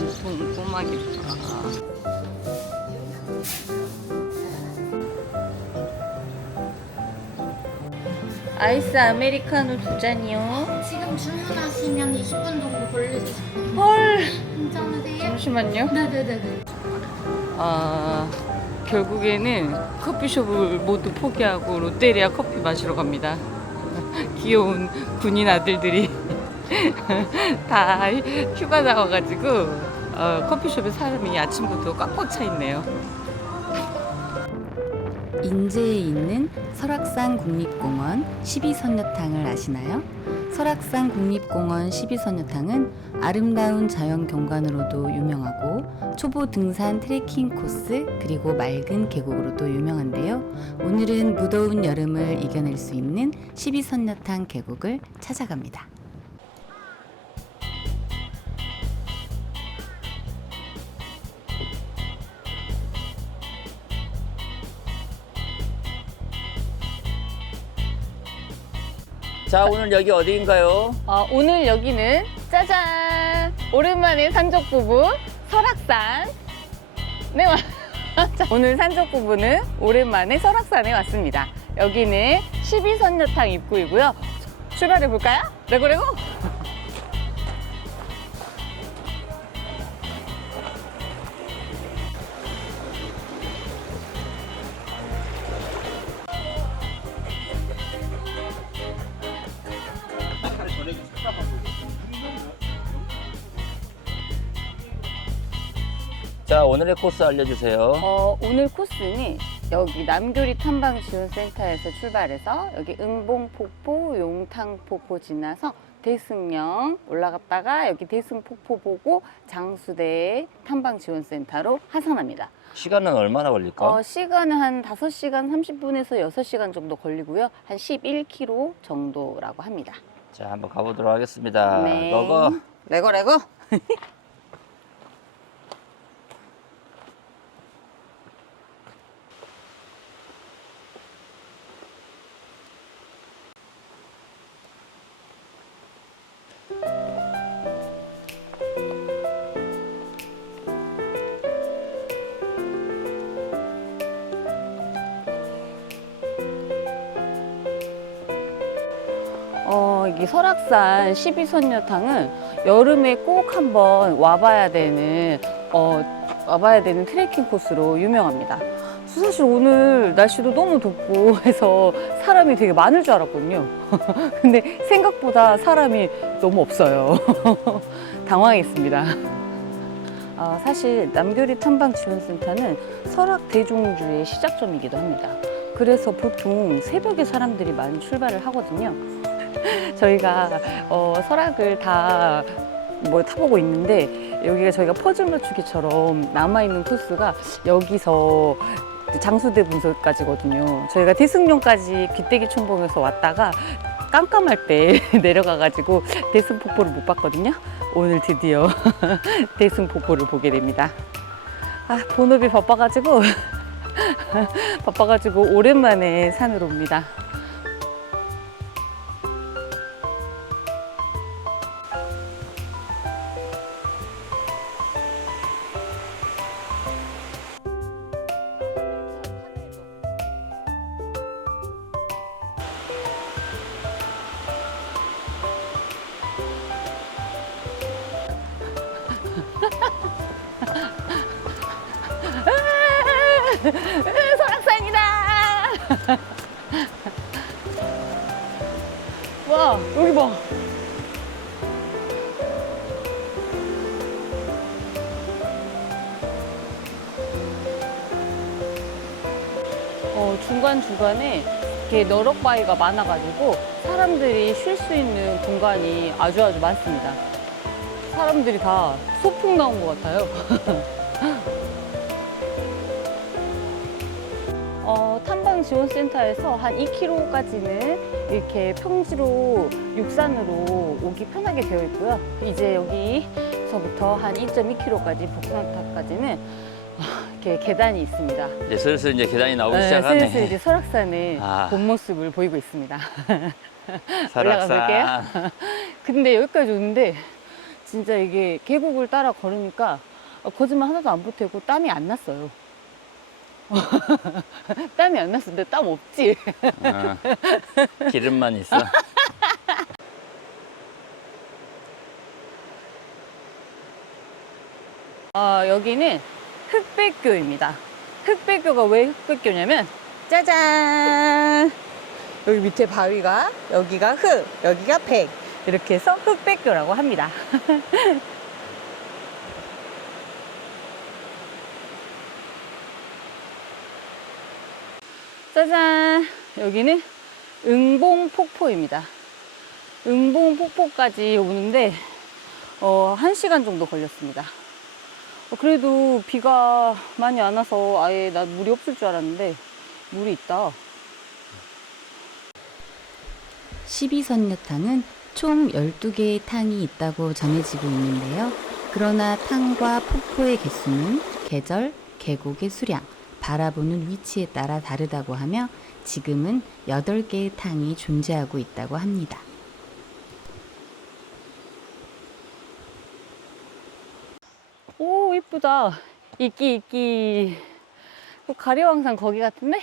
엄청 꼬막이다. 아이스 아메리카노 두 잔이요. 지금 주문하시면 20분 정도 있어요. 헐. 괜찮으세요? 잠시만요. 네네네네. 아 결국에는 커피숍을 모두 포기하고 롯데리아 커피 마시러 갑니다. 귀여운 군인 아들들이 다 휴가 나와가지고 어, 커피숍에 사람이 아침부터 꽉꽉 차 있네요. 인제에 있는 설악산 국립공원 12선녀탕을 아시나요? 설악산 국립공원 12선녀탕은 아름다운 자연 경관으로도 유명하고 초보 등산 트레킹 코스 그리고 맑은 계곡으로도 유명한데요. 오늘은 무더운 여름을 이겨낼 수 있는 12선녀탕 계곡을 찾아갑니다. 자 오늘 여기 어디인가요? 어, 오늘 여기는 짜잔 오랜만에 산적 부부 설악산 네 와- 자, 오늘 산적 부부는 오랜만에 설악산에 왔습니다. 여기는 12선녀탕 입구이고요. 출발해 볼까요? 레고 레고. 오늘의 코스 알려주세요. 어, 오늘 코스는 여기 남교리 탐방 지원센터에서 출발해서 여기 응봉폭포, 용탕폭포 지나서 대승령 올라갔다가 여기 대승폭포 보고 장수대 탐방 지원센터로 하산합니다. 시간은 얼마나 걸릴까? 어, 시간은 한 5시간 30분에서 6시간 정도 걸리고요. 한 11km 정도라고 합니다. 자 한번 가보도록 하겠습니다. 네. 너거 레고 레고. 어, 이게 설악산 12선녀탕은 여름에 꼭 한번 와봐야 되는, 어, 와봐야 되는 트레킹 코스로 유명합니다. 사실 오늘 날씨도 너무 덥고 해서 사람이 되게 많을 줄 알았거든요. 근데 생각보다 사람이 너무 없어요. 당황했습니다. 아, 사실 남교리 탐방 지원센터는 설악 대종주의 시작점이기도 합니다. 그래서 보통 새벽에 사람들이 많이 출발을 하거든요. 저희가 어, 설악을 다 뭐 타보고 있는데 여기가 저희가 퍼즐 맞추기처럼 남아있는 코스가 여기서 장수대 분소까지거든요. 저희가 대승령까지 귀때기 촌봉에서 왔다가 깜깜할 때 내려가가지고 대승폭포를 못 봤거든요. 오늘 드디어 대승폭포를 보게 됩니다. 아, 본업이 바빠가지고 바빠가지고 오랜만에 산으로 옵니다. 와, 여기 봐. 어, 중간중간에 이렇게 너럭바위가 많아가지고 사람들이 쉴 수 있는 공간이 아주 아주 많습니다. 사람들이 다 소풍 나온 것 같아요. 지원센터에서 한 2km까지는 이렇게 평지로 육산으로 오기 편하게 되어 있고요. 이제 여기서부터 한 2.2km까지 복산탑까지는 이렇게 계단이 있습니다. 이제 슬슬 이제 계단이 나오기 네, 시작하네. 슬슬 이제 설악산의 아. 본 모습을 보이고 있습니다. 설악산. 올라가 볼게요. 근데 여기까지 오는데 진짜 이게 계곡을 따라 걸으니까 어, 거짓말 하나도 안 보태고 땀이 안 났어요. 땀이 안 났어. 근데 땀 없지? 아, 기름만 있어. 어, 여기는 흑백교입니다. 흑백교가 왜 흑백교냐면 짜잔! 여기 밑에 바위가 여기가 흑, 여기가 백 이렇게 해서 흑백교라고 합니다. 짜잔! 여기는 응봉폭포입니다. 응봉폭포까지 오는데 어, 1시간 정도 걸렸습니다. 어, 그래도 비가 많이 안 와서 아예 난 물이 없을 줄 알았는데 물이 있다. 12선녀탕은 총 12개의 탕이 있다고 전해지고 있는데요. 그러나 탕과 폭포의 개수는 계절, 계곡의 수량, 바라보는 위치에 따라 다르다고 하며 지금은 8개의 탕이 존재하고 있다고 합니다. 오 이쁘다. 이끼 이끼. 그 가리왕산 거기 같은데?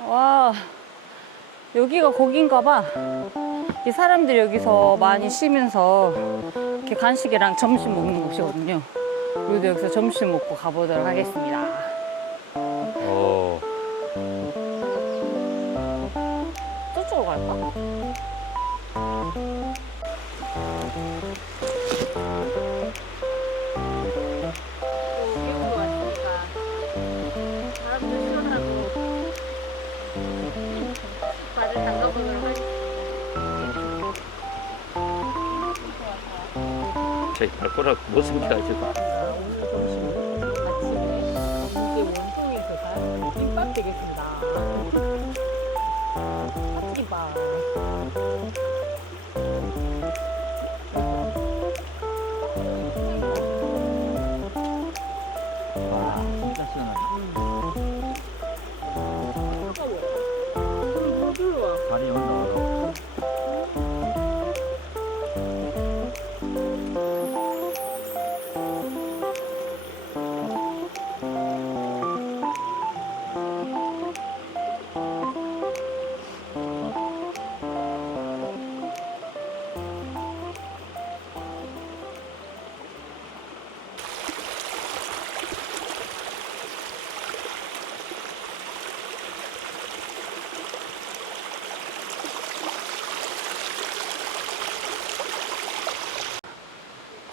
와 여기가 거긴가 봐. 이 사람들이 여기서 많이 쉬면서 이렇게 간식이랑 점심 먹는 곳이거든요. 우리도 여기서 점심 먹고 가보도록 하겠습니다. 오, 저쪽으로 갈까? 저기 발가락 무슨 가지고. 아침에 이게 원통에서 산 김밥 되겠습니다. 김밥. 와, 진짜 시원하다.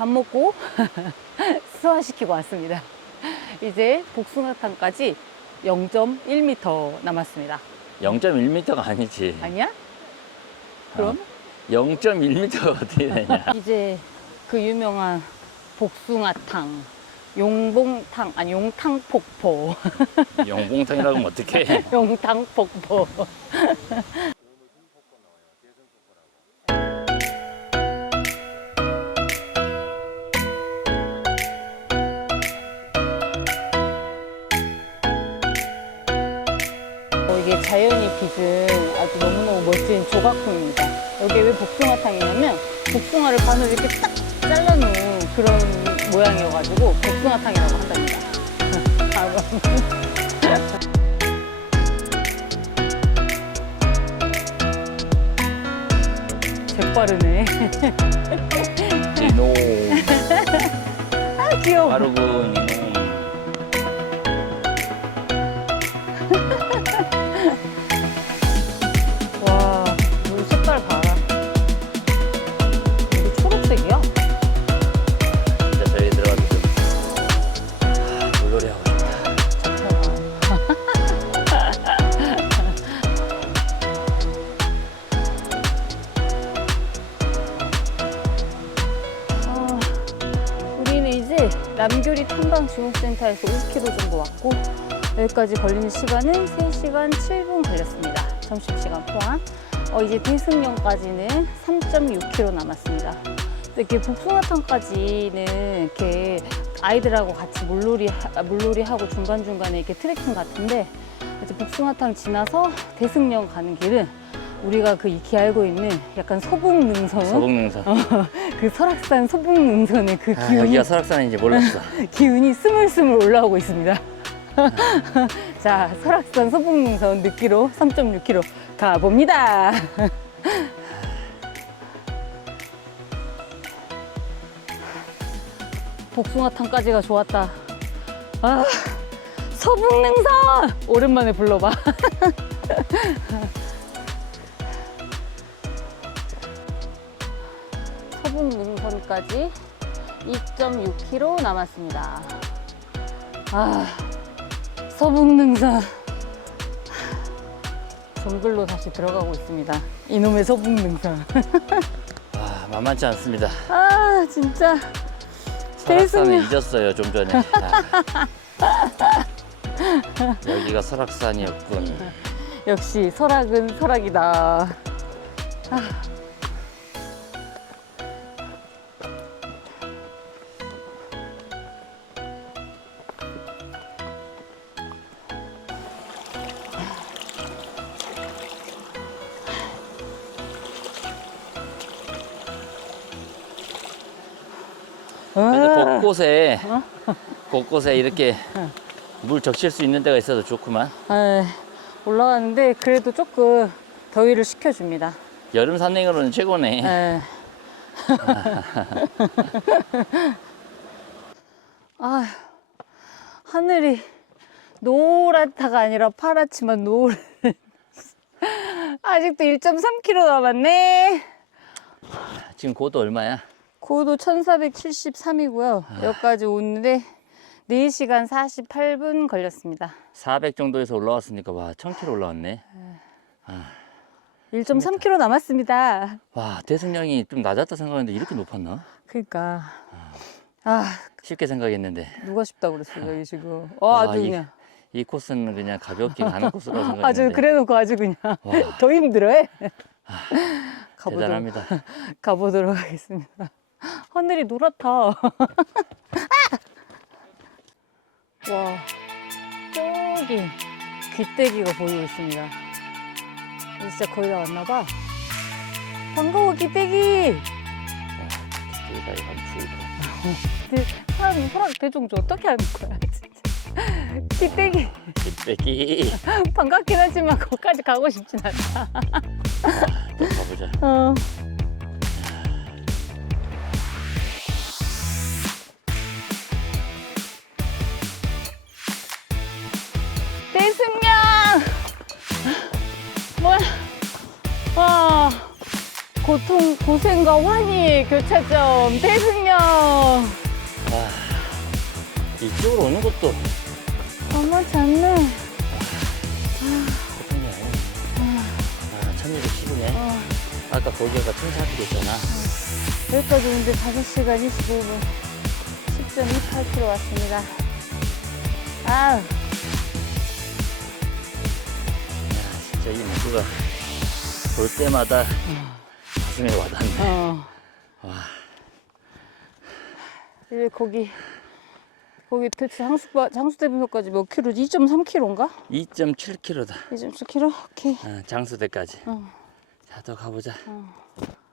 밥 먹고 소화시키고 왔습니다. 이제 복숭아탕까지 0.1m 남았습니다. 0.1m가 아니지. 아니야? 그럼? 0.1m가 어떻게 되냐. 이제 그 유명한 복숭아탕, 용봉탕, 아니 용탕폭포, 용봉탕이라고 하면 어떡해. 용탕폭포. 자연이 빚은 아주 너무너무 멋진 조각품입니다. 여기 왜 복숭아탕이냐면 복숭아를 반으로 이렇게 딱 잘라놓은 그런 모양이어가지고 복숭아탕이라고 한답니다. 아, 재빠르네. 이놈. 아, 귀여워. 빠르군, 10km 정도 왔고 여기까지 걸리는 시간은 3시간 7분 걸렸습니다. 점심시간 포함. 어, 이제 대승령까지는 3.6km 남았습니다. 이렇게 복숭아탕까지는 이렇게 아이들하고 같이 물놀이, 하, 아, 물놀이 하고 중간중간에 이렇게 트레킹 같은데 이제 복숭아탕 지나서 대승령 가는 길은 우리가 그 익히 알고 있는 약간 소북능선 서북능선. 그 설악산 소북능선의 그 아, 기운이 여기가 설악산인지 몰랐어. 기운이 스물스물 올라오고 있습니다. 자, 설악산 소북능선 느끼로 3.6km 가봅니다. 복숭아탕까지가 좋았다. 아, 서북능선! 오랜만에 불러봐. 서북능선까지 2.6km 남았습니다. 아, 서북능선. 정글로 다시 들어가고 있습니다. 이놈의 서북능선. 아, 만만치 않습니다. 아, 진짜. 설악산을. 잊었어요, 좀 전에. 아. 여기가 설악산이었군. 역시 설악은 설악이다. 그래서 아, 곳곳에 곳곳에 이렇게 물 적실 수 있는 데가 있어서 좋구만. 아, 올라가는데 그래도 조금 더위를 식혀줍니다. 여름 산행으로는 최고네. 에. 아, 하늘이 노랗다가 아니라 파랗지만 노을. 아직도 1.3km 남았네. 지금 고도 얼마야? 고도 1473이고요. 여기까지 오는데 4시간 48분 걸렸습니다. 400 정도에서 올라왔으니까 와 1000km 올라왔네. 1.3km 남았습니다. 와 대승령이 좀 낮았다 생각했는데 이렇게 높았나? 그러니까 아 쉽게 생각했는데 누가 쉽다 그랬어 여기 지금. 어 와, 아주 이- 그냥 이 코스는 그냥 가볍게 가는 코스라고 생각했는데 아주 그래놓고 아주 그냥 와 더 힘들어해. 가보도록 대단합니다. 가보도록 하겠습니다. 하늘이 노랗다. 아! 와 저기 귀때기가 보이고 있습니다. 진짜 거의 다 왔나 봐. 반가워 귀때기. 여기가 이건 풀고 근데 사람 사람 대종주 어떻게 하는 거야 진짜. 귀때기 뒷배기 반갑긴 하지만 거기까지 가고 싶진 않다. 또 가보자. 어. 고통, 고생과 환희의 교차점, 대승령! 이쪽으로 오는 것도 만만치 않네. 아니네. 아 1210이네. 어, 아까 거기가 1400이었잖아. 여기까지 오는데 5시간 25분. 10.28km 왔습니다. 아우. 야, 진짜 이 문구가 볼 때마다 가슴에 와닿네. 어. 와. 이제 거기 거기 대추 장수 장수대분소까지 몇 킬로지? 2.3킬로인가? 2.7km다. 2.7킬로? 오케이. 어, 장수대까지. 어. 자, 더 가보자.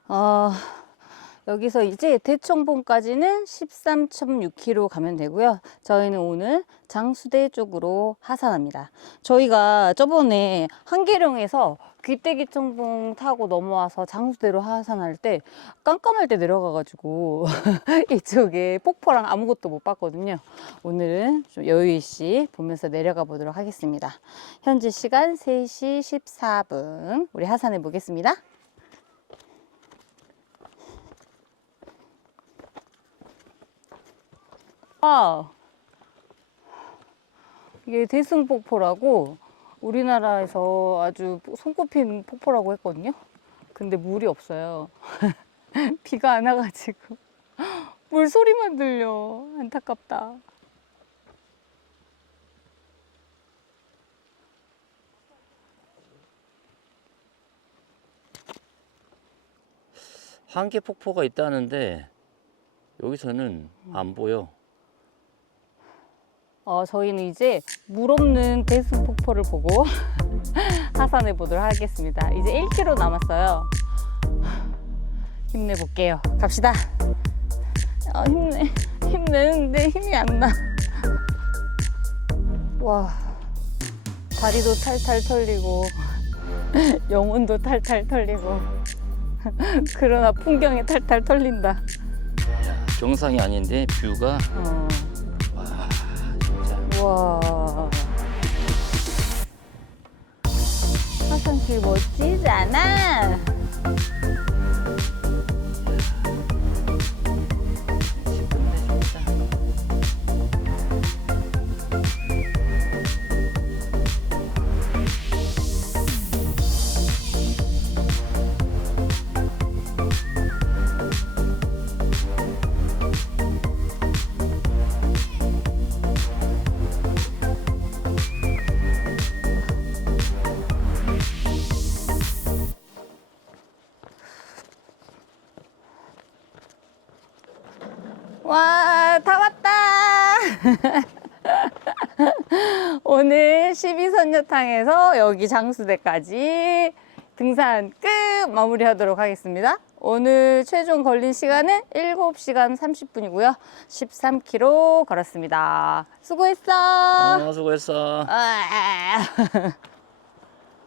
어, 여기서 이제 대청봉까지는 13.6km 가면 되고요. 저희는 오늘 장수대 쪽으로 하산합니다. 저희가 저번에 한계령에서 귀때기 청봉 타고 넘어와서 장수대로 하산할 때 깜깜할 때 내려가가지고 이쪽에 폭포랑 아무것도 못 봤거든요. 오늘은 좀 여유 있이 보면서 내려가 보도록 하겠습니다. 현재 시간 3시 14분. 우리 하산해 보겠습니다. 아, 이게 대승폭포라고 우리나라에서 아주 손꼽힌 폭포라고 했거든요. 근데 물이 없어요. 비가 안 와가지고 물 소리만 들려. 안타깝다. 한계 폭포가 있다는데 여기서는 안 보여. 어, 저희는 이제 물 없는 대승 폭포를 보고 하산해 보도록 하겠습니다. 이제 1km 남았어요. 힘내볼게요. 갑시다. 아, 힘내, 힘내는데 힘이 안 나. 와, 다리도 탈탈 털리고, 영혼도 탈탈 털리고, 그러나 풍경이 탈탈 털린다. 정상이 아닌데 뷰가 어. 와. 화산길 멋지지 않아? 오늘 12선녀탕에서 여기 장수대까지 등산 끝 마무리하도록 하겠습니다. 오늘 최종 걸린 시간은 7시간 30분이고요. 13km 걸었습니다. 수고했어! 어, 수고했어. 아.